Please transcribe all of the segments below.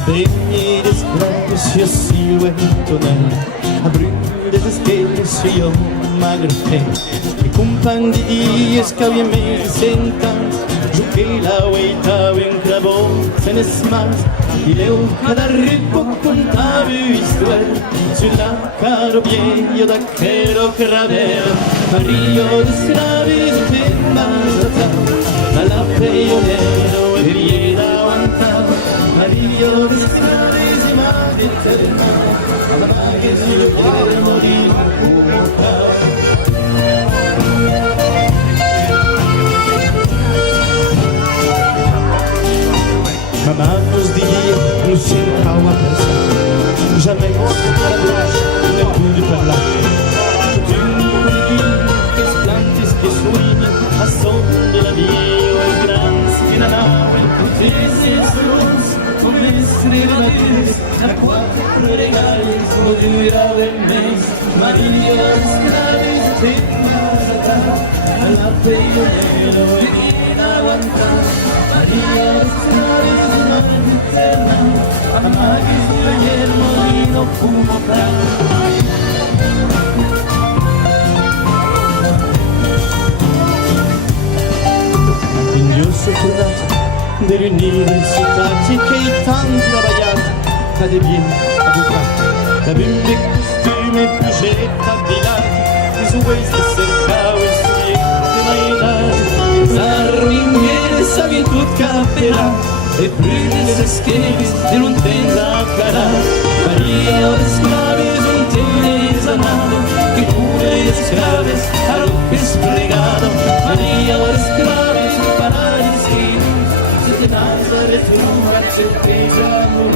Abrir desgracia silhouettonel, abrir desesquece eu m'agrafei. E compagn de dies que havia més de 100 anys, joquei la weita un clavó, se n'és mas, i leu cada ripo contava histoire, sulla caro vieio da chero cravero, Mario de Sgravis e Pembazata, dalla peionero e vieda aguantar, Mario de Sgravis e Magdalena, alla maghe sul poter morire come Maman nous dit, nous sommes pas à personne. Jamais la blanche ne peut pas lâcher. Une colline che splanti, che soigne, a son de la vie, un grand schienale, tesi e stronz, come essere di Madrid, a quattro regali, durava il mes, Maria Sgravis e Pembazata, la peionero e inaguantar, Maria Sgravis e Magdalena, amaghi sul molino fumotar. Io sono tornato dell'università che hai tanto lavorato, cade bien, avvocato, da bimbe costume, progetto avvilato, di su questo cercavo il suo mainare, zarro in miele, savi tutto capirà, e prende le schevis di l'untenza a carà, Maria de Sgravis un tenesa nave, che pure le sgraves a roppe splegato, Maria de Sgravis paradisi, se te Nazareth tu a certeza amor.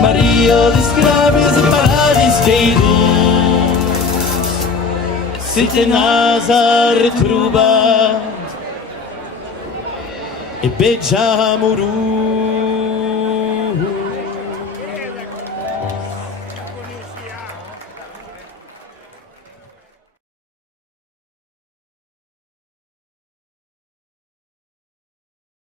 Maria de Sgravis e paradis che se te Nazareth ruba e beggia morù.